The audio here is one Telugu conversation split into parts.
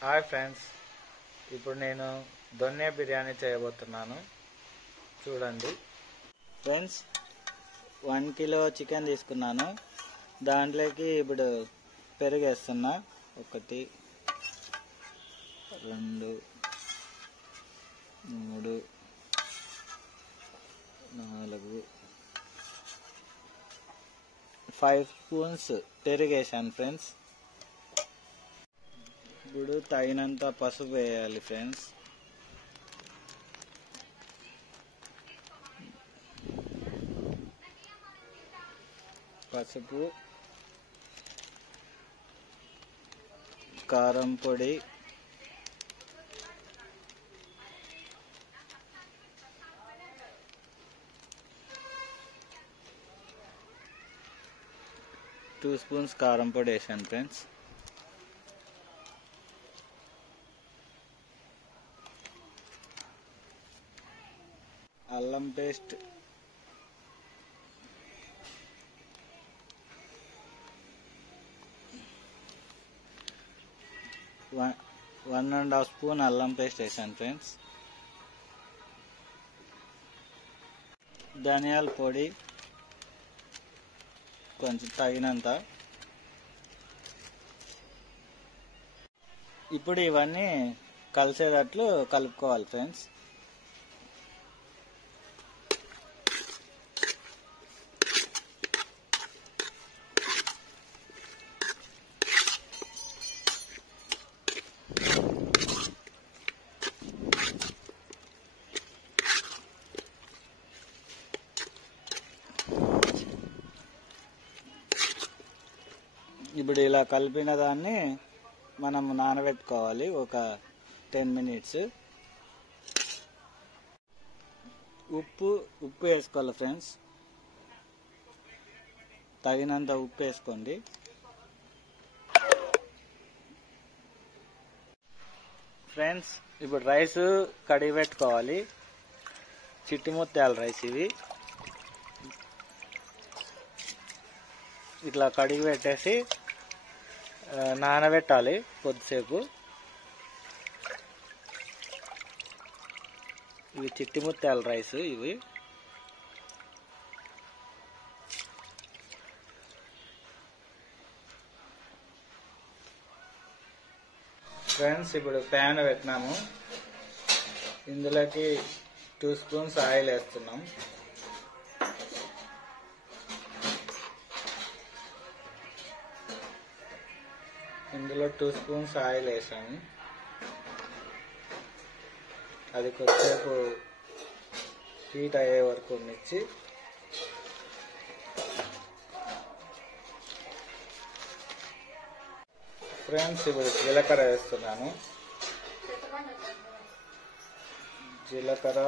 హాయ్ ఫ్రెండ్స్, ఇప్పుడు నేను దొన్నె బిర్యానీ చేయబోతున్నాను. చూడండి ఫ్రెండ్స్, 1 కిలో చికెన్ తీసుకున్నాను. దాంట్లోకి ఇప్పుడు పెరుగు వేస్తున్నా. 1 2 3 4 5 స్పూన్స్ పెరుగు వేసాను ఫ్రెండ్స్. ఇప్పుడు తగినంత పసుపు వేయాలి ఫ్రెండ్స్. పసుపు, కారం పొడి, టూ స్పూన్స్ కారం పొడి వేసాను ఫ్రెండ్స్. అల్లం పేస్ట్ 1.5 స్పూన్ అల్లం పేస్ట్ వేసాను ఫ్రెండ్స్. ధనియాల పొడి కొంచెం తగినంత. ఇప్పుడు ఇవన్నీ కలిసేటట్లు కలుపుకోవాలి ఫ్రెండ్స్. ఇప్పుడు ఇలా కలిపిన దాన్ని మనం నానబెట్టుకోవాలి ఒక 10 మినిట్స్. ఉప్పు వేసుకోవాలి ఫ్రెండ్స్. తగినంత ఉప్పు వేసుకోండి. ఫ్రెండ్స్, ఇప్పుడు రైస్ కడిగి పెట్టుకోవాలి. చిట్టుముత్యాల రైస్ ఇవి. ఇట్లా కడిగి పెట్టేసి నానబెట్టాలి కొద్దిసేపు. ఇవి చిట్టుముత్యాల రైస్ ఇవి. ఫ్రెండ్స్, ఇప్పుడు ప్యాన్ పెట్టినాము. ఇందులోకి 2 స్పూన్స్ ఆయిల్ వేస్తున్నాం. ఇందులో 2 స్పూన్స్ ఆయిల్ వేసాము. అది కొద్దిసేపు హీట్ అయ్యే వరకు ఉంచి ఫ్రెండ్స్, ఇప్పుడు జీలకర్ర వేస్తున్నాను. జీలకర్ర,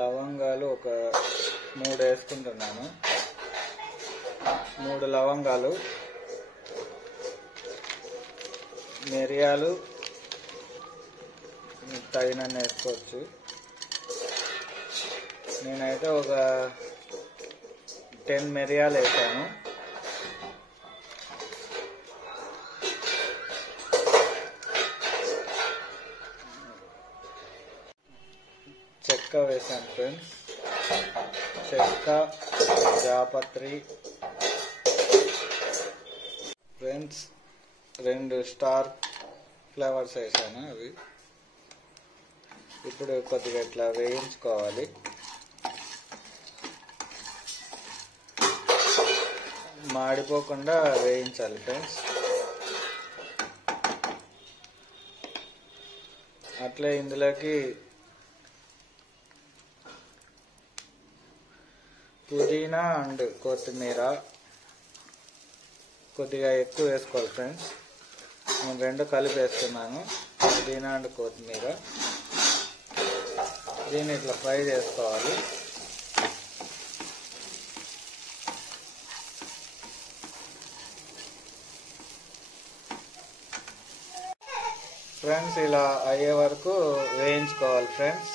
లవంగాలు ఒక 3 వేసుకుంటున్నాను. 3 లవంగాలు, మిరియాలు తగినన్ని వేసుకోవచ్చు. నేనైతే ఒక 10 మిరియాలు వేసాను. చెక్క వేసాను ఫ్రెండ్స్. చెక్క, జాపత్రి ఫ్రెండ్స్. 2 స్టార్ ఫ్లవర్స్ వేసాను. అవి ఇప్పుడు కొద్దిగా ఇట్లా వేయించుకోవాలి. మాడిపోకుండా వేయించాలి ఫ్రెండ్స్. అట్లే ఇందులోకి పుదీనా అండ్ కొత్తిమీర కొద్దిగా ఎక్కువ వేసుకోవాలి ఫ్రెండ్స్. నేను 2 కలిపి వేస్తున్నాను, పుదీనా అండ్ కొత్తిమీర. దీన్ని ఇట్లా ఫ్రై చేసుకోవాలి. ఫ్రెండ్స్, ఇలా అయ్యే వరకు వేయించుకోవాలి ఫ్రెండ్స్.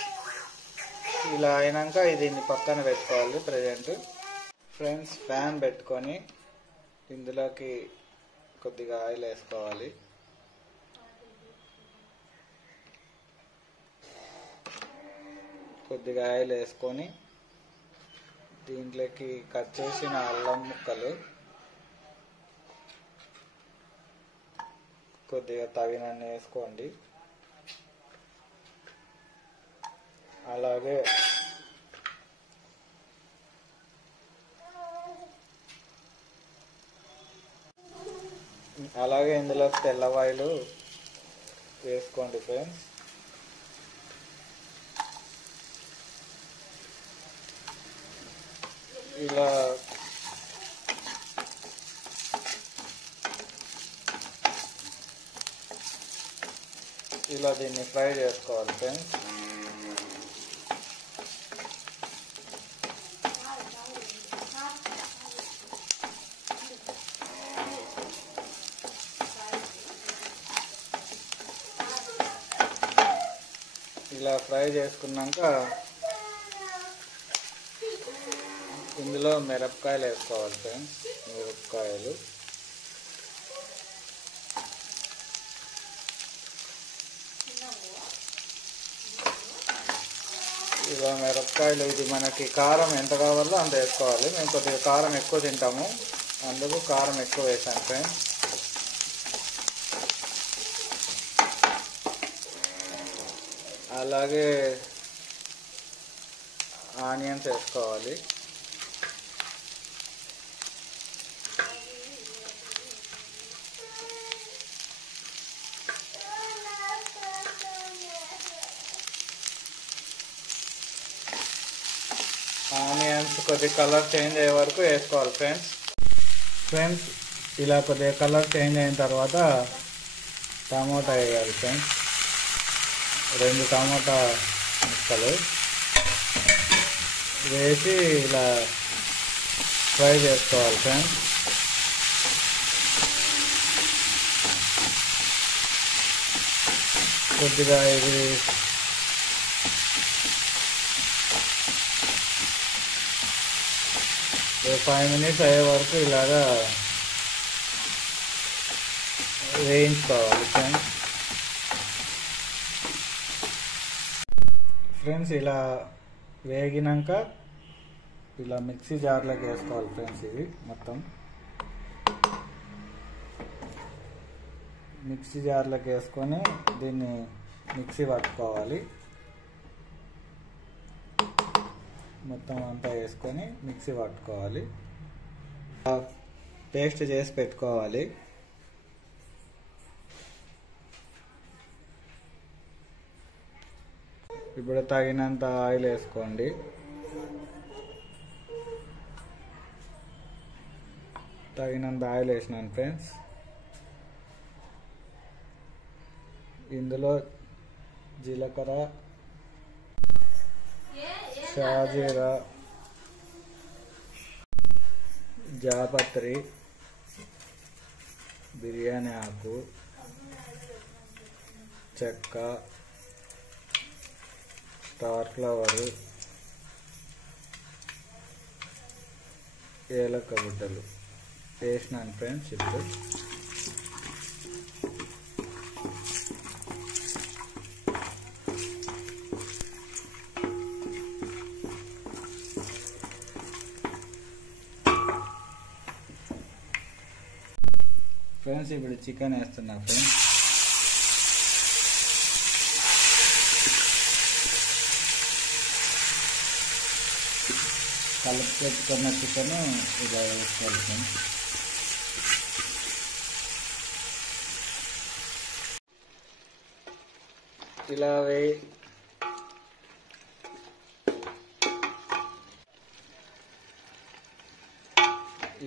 ఇలా అయినాక దీన్ని పక్కన పెట్టుకోవాలి. ప్రజెంట్ ఫ్రెండ్స్, ప్యాన్ పెట్టుకొని ఇందులోకి కొద్దిగా ఆయిల్ వేసుకోవాలి. కొద్దిగా ఆయిల్ వేసుకొని దీంట్లోకి కట్ చేసిన అల్లం ముక్కలు, కొద్దిగా తగినన్ని వేసుకోండి. అలాగే ఇందులో తెల్లవాయిలు వేసుకోండి ఫ్రెండ్స్. ఇలా దీన్ని ఫ్రై చేసుకోవాలి ఫ్రెండ్స్. ఇలా ఫ్రై చేసుకున్నాక ఇందులో మిరపకాయలు వేసుకోవాలి ఫ్రెండ్స్. మిరపకాయలు ఇలా మిరపకాయలు, ఇది మనకి కారం ఎంత కావాలో అంత వేసుకోవాలి. మేము కొద్దిగా కారం ఎక్కువ తింటాము, అందుకు కారం ఎక్కువ వేసాను ఫ్రెండ్స్. అలాగే ఆనియన్స్ వేసుకోవాలి. ఆనియన్స్ కొద్దిగా కలర్ చేంజ్ అయ్యే వరకు వేసుకోవాలి ఫ్రెండ్స్. ఇలా కొద్దిగా కలర్ చేంజ్ అయిన తర్వాత టమోటా వేయాలి ఫ్రెండ్స్. 2 టమోటా ముక్కలు వేసి ఇలా ఫ్రై చేసుకోవాలి ఫ్రెండ్స్. కొద్దిగా ఇది ఒక 5 మినిట్స్ అయ్యే వరకు ఇలాగా వేయించుకోవాలి ఫ్రెండ్స్. ఇలా వేగినాక ఇలా మిక్సీ జార్లోకి వేసుకోవాలి ఫ్రెండ్స్. ఇది మొత్తం మిక్సీ జార్లోకి వేసుకొని దీన్ని మిక్సీ పట్టుకోవాలి. మొత్తం అంతా వేసుకొని మిక్సీ పట్టుకోవాలి. పేస్ట్ చేసి పెట్టుకోవాలి. ఇప్పుడు తగినంత ఆయిల్ వేసుకోండి. తగినంత ఆయిల్ వేసినాను ఫ్రెండ్స్. ఇందులో జీలకర్ర, షాజీరా, జాపత్రి, బిర్యానీ ఆకు, చెక్క, స్టార్ ఫ్లవరు, ఏలక గుడ్డలు వేసినాను ఫ్రెండ్స్. ఇప్పుడు ఇప్పుడు చికెన్ వేస్తున్నా ఫ్రెండ్స్. కలిపి పెట్టుకున్న చికెన్ ఇలా వేసుకోవాలి ఫ్రెండ్స్.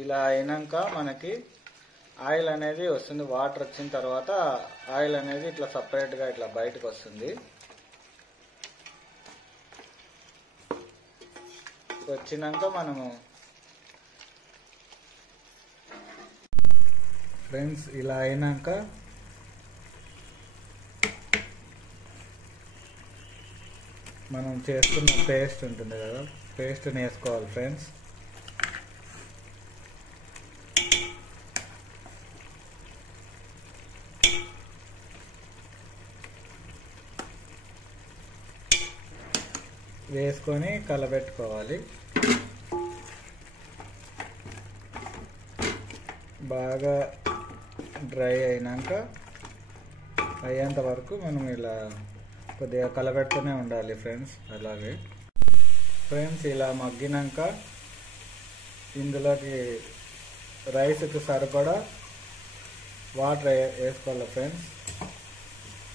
ఇలా అయినాక మనకి ఆయిల్ అనేది వస్తుంది. వాటర్ వచ్చిన తర్వాత ఆయిల్ అనేది ఇట్లా సపరేట్గా ఇట్లా బయటకు వస్తుంది. వచ్చినాక మనము ఫ్రెండ్స్ ఇలా అయినాక మనం చేసుకున్న పేస్ట్ ఉంటుంది కదా, పేస్ట్ని వేసుకోవాలి ఫ్రెండ్స్. వేసుకొని కలబెట్టుకోవాలి. బాగా డ్రై అయ్యేంత వరకు మనం ఇలా కొద్దిగా కలబెడుతూనే ఉండాలి ఫ్రెండ్స్. అలాగే ఫ్రెండ్స్ ఇలా మగ్గినాక ఇందులోకి రైస్కి సరిపడా వాటర్ వేసుకోవాలి ఫ్రెండ్స్.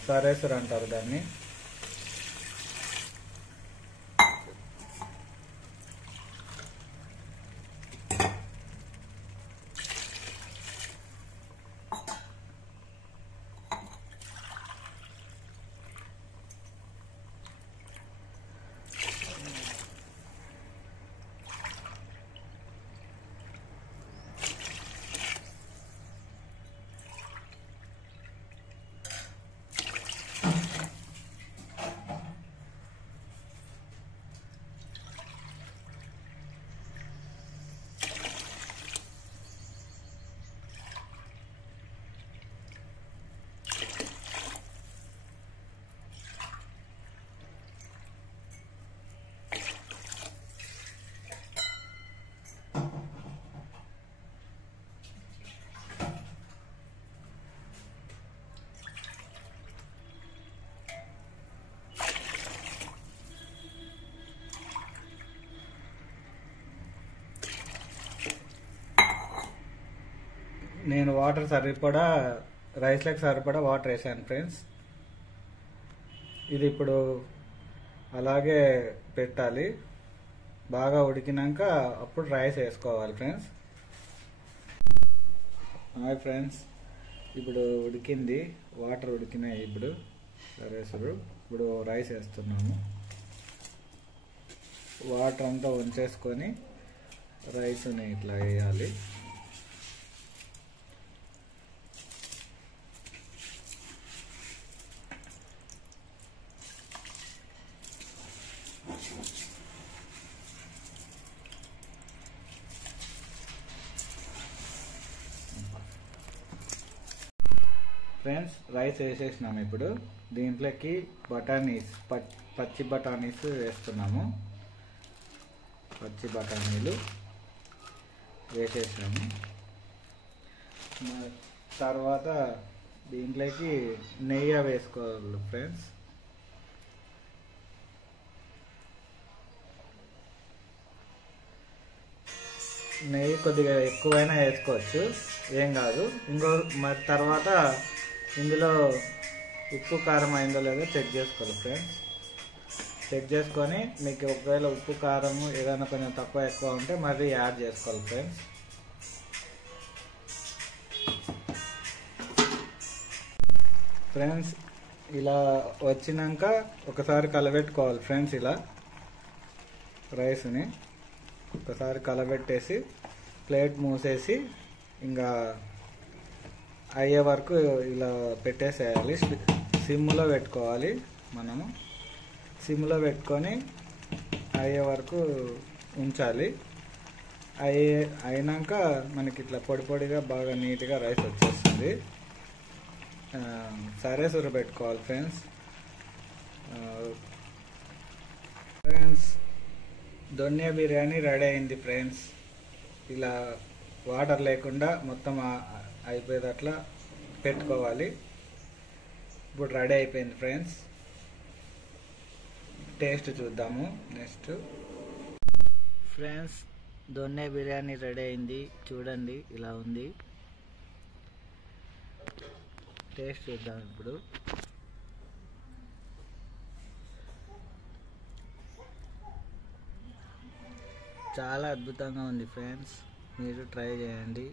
సరేసురు అంటారు దాన్ని. నేను వాటర్ సరిపడా రైస్లకు సరిపడా వాటర్ వేసాను ఫ్రెండ్స్. ఇది ఇప్పుడు అలాగే పెట్టాలి. బాగా ఉడికినాక అప్పుడు రైస్ వేసుకోవాలి ఫ్రెండ్స్. హాయ్ ఫ్రెండ్స్, ఇప్పుడు ఉడికింది, వాటర్ ఉడికినాయి. ఇప్పుడు ఇప్పుడు రైస్ వేస్తున్నాము. వాటర్ అంతా ఉంచేసుకొని రైస్ని ఇట్లా వేయాలి. ఫ్రెండ్స్ రైస్ వేసేసినాము. ఇప్పుడు దీంట్లోకి బఠానీస్, పచ్చి బఠానీస్ వేస్తున్నాము. పచ్చి బఠానీలు వేసేసాము. తర్వాత దీంట్లోకి నెయ్యి వేసుకోవాలి ఫ్రెండ్స్. నెయ్యి కొద్దిగా ఎక్కువైనా వేసుకోవచ్చు, ఏం కాదు. మరి తర్వాత ఇందులో ఉప్పు కారం అయిందో లేదో చెక్ చేసుకోవాలి ఫ్రెండ్స్. చెక్ చేసుకొని మీకు ఒకవేళ ఉప్పు కారం ఏదైనా కొంచెం తక్కువ ఎక్కువ ఉంటే మళ్ళీ యాడ్ చేసుకోవాలి ఫ్రెండ్స్. ఫ్రెండ్స్ ఇలా వచ్చినాక ఒకసారి కలబెట్టుకోవాలి ఫ్రెండ్స్. ఇలా రైస్ని ఒకసారి కలబెట్టేసి ప్లేట్ మూసేసి ఇంకా అయ్యే వరకు ఇలా పెట్టేసేయాలి. సిమ్లో పెట్టుకోవాలి. మనము సిమ్లో పెట్టుకొని అయ్యే వరకు ఉంచాలి. అయినాక మనకి ఇట్లా పొడి పొడిగా బాగా నీట్గా రైస్ వచ్చేస్తుంది. సరేసురు పెట్టుకోవాలి ఫ్రెండ్స్. దొన్నే బిర్యానీ రెడీ అయింది ఫ్రెండ్స్. ఇలా వాటర్ లేకుండా మొత్తం అయిపోయేటట్లా పెట్టుకోవాలి. ఇప్పుడు రెడీ అయిపోయింది ఫ్రెండ్స్. టేస్ట్ చూద్దాము నెక్స్ట్. ఫ్రెండ్స్ దొన్నే బిర్యానీ రెడీ అయింది, చూడండి ఇలా ఉంది. టేస్ట్ చూద్దాం ఇప్పుడు. చాలా అద్భుతంగా ఉంది ఫ్రెండ్స్, మీరు ట్రై చేయండి.